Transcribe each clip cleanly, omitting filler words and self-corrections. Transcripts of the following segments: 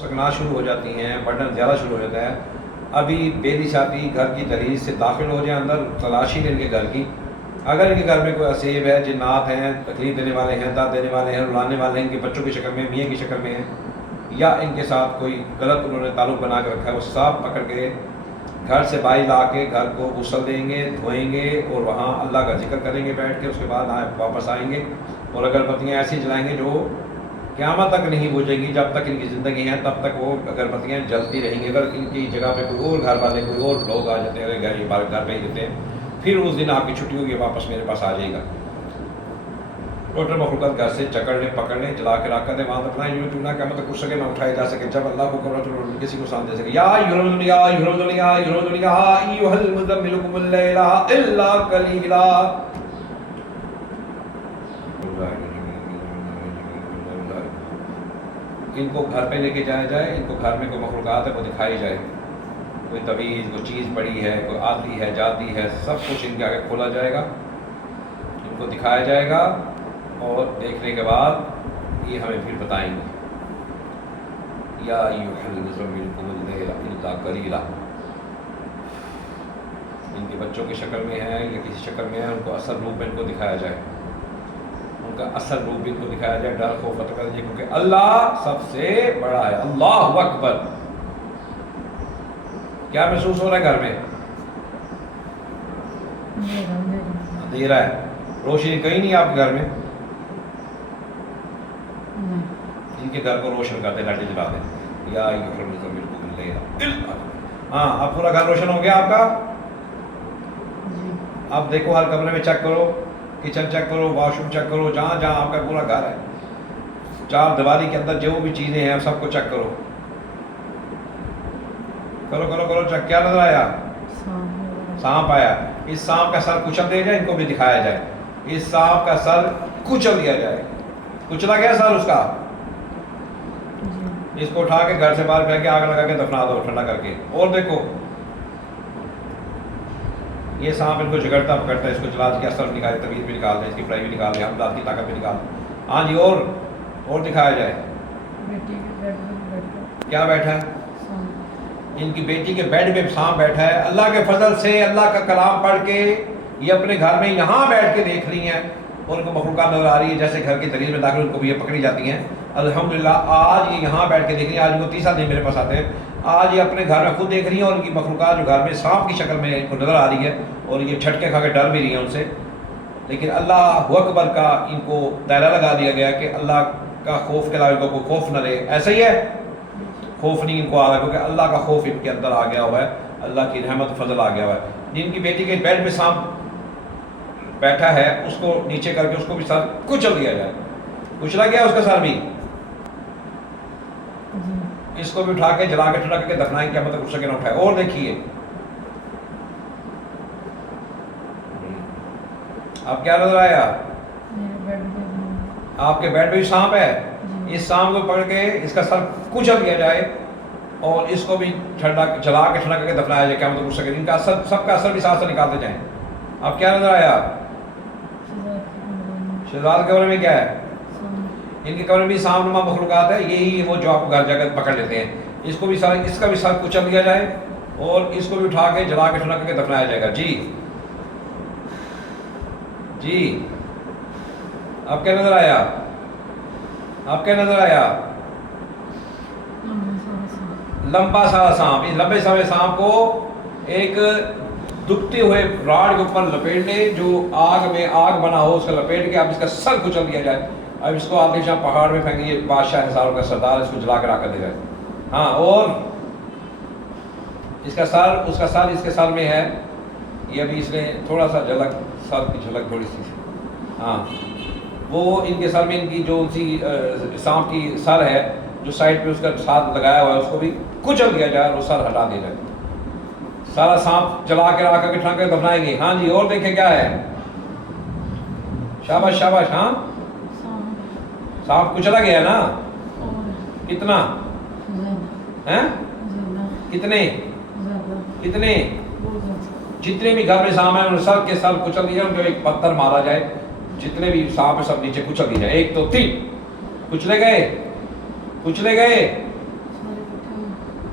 سکنا شروع ہو جاتی ہیں، بڑھنا زیادہ شروع ہو جاتا ہے. ابھی بیلی چھاتی گھر کی دہلیز سے داخل ہو جائیں اندر، تلاشی لیں ان کے گھر کی. اگر ان کے گھر میں کوئی اسیب ہے، جنات ہیں، تکلیف دینے والے ہیں، درد دینے والے ہیں، رلانے والے ہیں، ان کے بچوں کی شکل میں، میاں کی شکل میں ہیں، یا ان کے ساتھ کوئی غلط انہوں نے تعلق بنا کے رکھا ہے، وہ سب پکڑ کے گھر سے باہر لا کے گھر کو غسل دیں گے، دھوئیں گے، اور وہاں اللہ کا ذکر کریں گے بیٹھ کے. اس کے بعد واپس آئیں گے اور اگربتیاں ایسی جلائیں گے جو قیامت تک نہیں بجھیں گی. جب تک ان کی زندگی ہے تب تک وہ اگربتیاں جلتی رہیں گی. اگر ان کی جگہ پہ کوئی اور گھر والے، کوئی اور لوگ آ جاتے ہیں، گھر پہ ہی رہتے ہیں، پھر اس دن آپ کی چھٹی ہوگی، واپس میرے پاس آ جائے گا. ٹوٹل مخلوقات گھر سے جکڑ لیں، پکڑ لیں، جلا کے رکھ کر دیں، وہاں اپنا جو چنا کہ مطلب کچھ سکے نہ اٹھائے جا سکے. جب اللہ کو کرو تو کسی کو ساتھ دے سکے. یا ایھا الدنیا ایھا الدنیا ایھا الدنیا ایھا المزمل قم اللیل الا قلیلا. ان کو گھر پہ لے کے جایا جائے، ان کو گھر میں کوئی مخلوقات ہے وہ دکھائی جائے، کوئی طویز، کوئی چیز پڑی ہے، کوئی آتی ہے جاتی ہے، سب کچھ ان کے آگے کھولا جائے گا، ان کو دکھایا جائے گا، اور دیکھنے کے بعد یہ ہمیں پھر بتائیں گے. یا ایھا المزمل قم اللیل الا قلیلا. ان کے بچوں کی شکل میں ہے یا کسی شکل میں ہے، ان کو اصل روپ میں ان کو دکھایا جائے، ان کا اصل روپ ان کو دکھایا جائے. ڈر خوف ختم کر دیجیے، کیونکہ اللہ سب سے بڑا ہے. اللہ اکبر. کیا محسوس ہو رہا ہے گھر میں؟ اندھیرا ہے، روشنی کہیں نہیں آپ کے گھر میں. ان کے گھر کو روشن کر دیں، لائٹیں جلا دیں. یا ایھا المزمل قم اللیل. ہاں اب پورا گھر روشن ہو گیا آپ کا. اب دیکھو ہر کمرے میں چیک کرو، کچن چیک کرو، واش روم چیک کرو، جہاں جہاں آپ کا پورا گھر ہے، چار دیواری کے اندر جو بھی چیزیں ہیں سب کو چیک کرو. کرو کرو کرو چیک. کیا نظر آیا؟ سانپ آیا. اس سانپ کا سر کچل دیا جائے، ان کو بھی دکھایا جائے. اس سانپ کا سر کچل دیا جائے. کچلا گیا سر اس کا، اس کو اٹھا کے گھر سے باہر پھینک کے آگ لگا کے دفنا دو ٹھنڈا کر کے. اور دیکھو یہ سانپ ان کو جگڑتا پکڑتا ہے، اس کو جلا کے اثر نکالے، طبیعت بھی نکال دیں، اس کی پڑائی بھی نکال دیں، ہم ذات کی طاقت بھی نکال دیں. ہاں جی. اور دکھایا جائے. کیا بیٹھا ہے؟ ان کی بیٹی کے بیڈ پہ سانپ بیٹھا ہے. اللہ کے فضل سے اللہ کا کلام پڑھ کے یہ اپنے گھر میں یہاں بیٹھ کے دیکھ رہی ہیں، اور ان کو مخلوقات نظر آ رہی ہے جیسے گھر کی دہلیز میں داخل ان کو بھی یہ پکڑی جاتی ہیں. الحمدللہ آج یہ یہاں بیٹھ کے دیکھ رہی ہیں. آج وہ تیسرا دن میرے پاس آتے ہیں. آج یہ اپنے گھر میں خود دیکھ رہی ہیں، اور ان کی مخلوقات جو گھر میں سانپ کی شکل میں ان کو نظر آ رہی ہے، اور یہ جھٹکے کھا کے ڈر بھی رہی ہیں ان سے. لیکن اللہ اکبر کا ان کو دائرہ لگا دیا گیا کہ اللہ کا خوف کے علاوہ ان کو کوئی خوف نہ رہے. ایسا ہی ہے، خوف نہیں ان کو آ رہا، کیونکہ اللہ کا خوف ان کے اندر آ گیا ہوا ہے، اللہ کی رحمت فضل آ گیا ہوا ہے. جن کی بیٹی کے بیڈ پہ سانپ بیٹھا ہے اس کو نیچے کر کے اس کو بھی سر کچل دیا جائے. کچلا گیا اس کا سر بھی، اس کو بھی اٹھا کے جلا کے ٹھنڈا کر کے دفنائیں. کیا مطلب اس سے نہ اٹھائے. اور دیکھیے اب کیا نظر آیا؟ آپ کے بیڈ پہ بھی سانپ ہے. اس سانپ کو پکڑ کے اس کا سر کچل دیا جائے، اور اس کو بھی ٹھنڈا جلا کے ٹھنڈا کر کے دفنایا جائے. کیا مطلب اس سے ان کا اثر، سب کا اثر بھی ساتھ سے نکالتے جائیں. اب کیا نظر آیا؟ شہزاد کے کمرے میں کیا ہے؟ ان کے کمرے میں بھی سانپ نما مخلوقات ہے. یہی وہ جو آپ کو گھر جا کر پکڑ لیتے ہیں. اس کو بھی سر، اس کا بھی سر کچل دیا جائے، اور اس کو بھی اٹھا کے جلا کے ٹھنڈا کر کے دفنایا جائے گا. جی اب کیا نظر آیا؟ اب کیا نظر آیا؟ لمبا سارا سانپ. اس لمبے سارے سانپ کو ایک دکھتے ہوئے راڈ کے اوپر لپیٹ لے، جو آگ میں آگ بنا ہو اس کا لپیٹ کے اب اس کا سر کچل دیا جائے. اب اس کو آپ دیکھ پہاڑ میں پھینکے، یہ بادشاہ ہے ساروں کا سردار، اس کو جلا کر آ کر دے گا. ہاں اور اس کا سر، اس کا سر اس کے سر میں ہے. یہ ابھی اس نے تھوڑا سا جھلک، سر کی جھلک تھوڑی سی. ہاں وہ ان کے سر میں ان کی جو سی سانپ کی سر ہے جو سائڈ پہ اس کا ساتھ لگایا ہوا ہے، اس کو بھی کچل دیا جائے اور وہ سر ہٹا دیا جائے. سارا سانپ جلا کے رکھ کے ٹھنڈا کر کے دفنائیں گے. ہاں جی. اور دیکھیں کیا ہے؟ شاباش شاباش. ہاں سانپ کچلا گیا نا. کتنا ہیں؟ کتنے کتنے؟ جتنے بھی گھر میں سانپ ہیں ان سب کے سر کچل دیا. ان کو ایک پتھر مارا جائے، جتنے بھی سانپ ہیں سب نیچے کچل دی جائے. 1 2 3 کچلے گئے. کچلے گئے.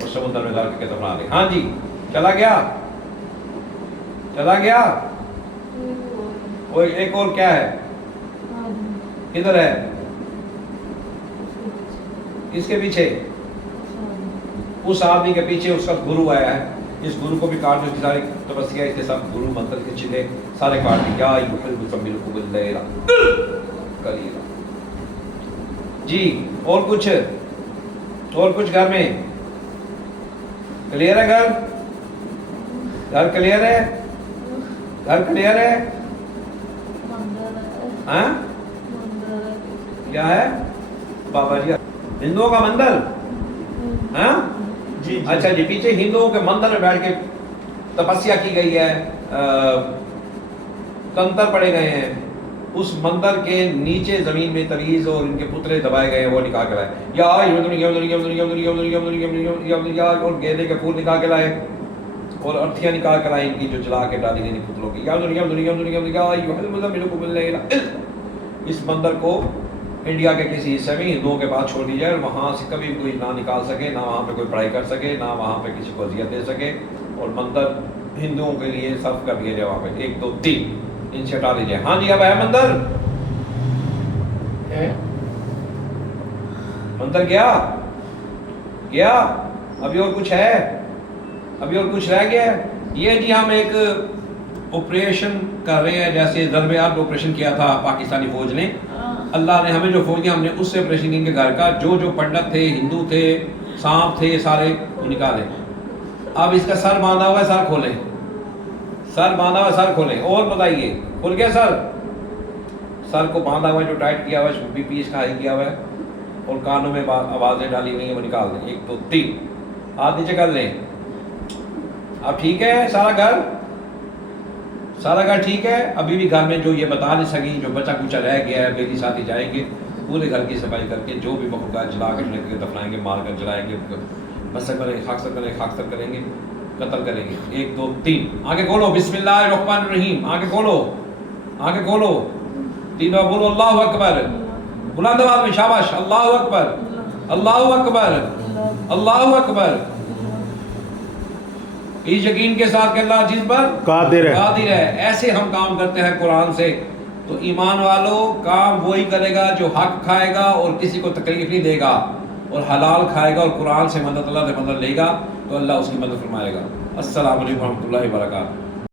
اور سمندر میں غرق کے دفنا دے. ہاں جی چلا گیا چلا گیا. وہ ایک اور کیا ہے کدھر ہے کس کے پیچھے اس آدمی کے پیچھے اس کا گرو آیا ہے. اس گرو کو بھی کاٹ دو. اس کی ساری تپسیا اس کے سب گرو منتر کے چلے سارے کاٹ دی. کیا جی اور کچھ گھر میں کلیئر ہے. گھر کلیئر ہے. گھر کلیئر ہے. ہاں کیا ہے بابا جی ہندوؤں کا مندر. ہاں جی اچھا جی پیچھے ہندوؤں کے مندر میں بیٹھ کے تپسیا کی گئی ہے. تنتر پڑے گئے ہیں. اس مندر کے نیچے زمین میں تویز اور ان کے پتلے دبائے گئے ہیں. وہ نکال کے لائے اور گیندے کے پھول نکال کے لائے اور ارتھیاں نکال کے لائے ان کی جو جلا کے ڈالی گئی پتلوں کی. اس مندر کو انڈیا کے کسی حصے میں ہندوؤں کے پاس چھوڑ دی جائے اور وہاں سے کبھی کوئی نہ نکال سکے, نہ وہاں پہ کوئی پڑھائی کر سکے, نہ وہاں پہ کسی کو اذیت دے سکے. اور مندر ہندوؤں کے لیے صرف کر دیا جائے وہاں پہ 1 2 3 ان سے ہٹا دیجیے. ہاں جی اب ہے مندر مندر گیا ابھی اور کچھ ہے ابھی اور کچھ رہ گیا ہے. یہ جی ہم ایک آپریشن کر رہے ہیں جیسے ضرب عرب آپریشن کیا تھا پاکستانی فوج نے. اللہ نے ہمیں جو فوج دیا ہم نے اس سے آپریشن ان کے گھر کا جو پنڈت تھے ہندو تھے سانپ تھے سارے وہ نکالے. اب اس کا سر باندھا ہوا ہے سر کھولیں. سر باندھا ہوا سر کھولیں. اور بتائیے کھل گیا سر کو باندھا ہوا ہے جو ٹائٹ کیا ہوا ہے بی پی اس کا ہائی کیا ہوا ہے اور کانوں میں آوازیں ڈالی ہوئی ہیں وہ نکال دیں. 1 2 3 ہاتھ نیچے کر لیں. اب ٹھیک ہے سارا گھر ٹھیک ہے. ابھی بھی گھر میں جو یہ بتا نہیں سکی جو بچہ کچھ رہ گیا ہے میری ساتھی جائیں گے پورے گھر کی صفائی کر کے جو بھی مخلوقات جلا کے دفنائیں گے مار کر جلائیں گے بس خاکستر کریں گے قتل کریں گے. 1 2 3 آگے کھولو. بسم اللہ الرحمن الرحیم. آگے کھولو 3 بار بولو اللہ اکبر. بلند آواز میں شاباش. اللہ اکبر اللہ اکبر اللہ اکبر. اس یقین کے ساتھ کہ اللہ چیز پر قادر ہے. ایسے ہم کام کرتے ہیں قرآن سے تو ایمان والوں کام وہی کرے گا جو حق کھائے گا اور کسی کو تکلیف نہیں دے گا اور حلال کھائے گا اور قرآن سے مدد اللہ سے مدد لے گا تو اللہ اس کی مدد فرمائے گا. السلام علیکم ورحمۃ اللہ وبرکاتہ.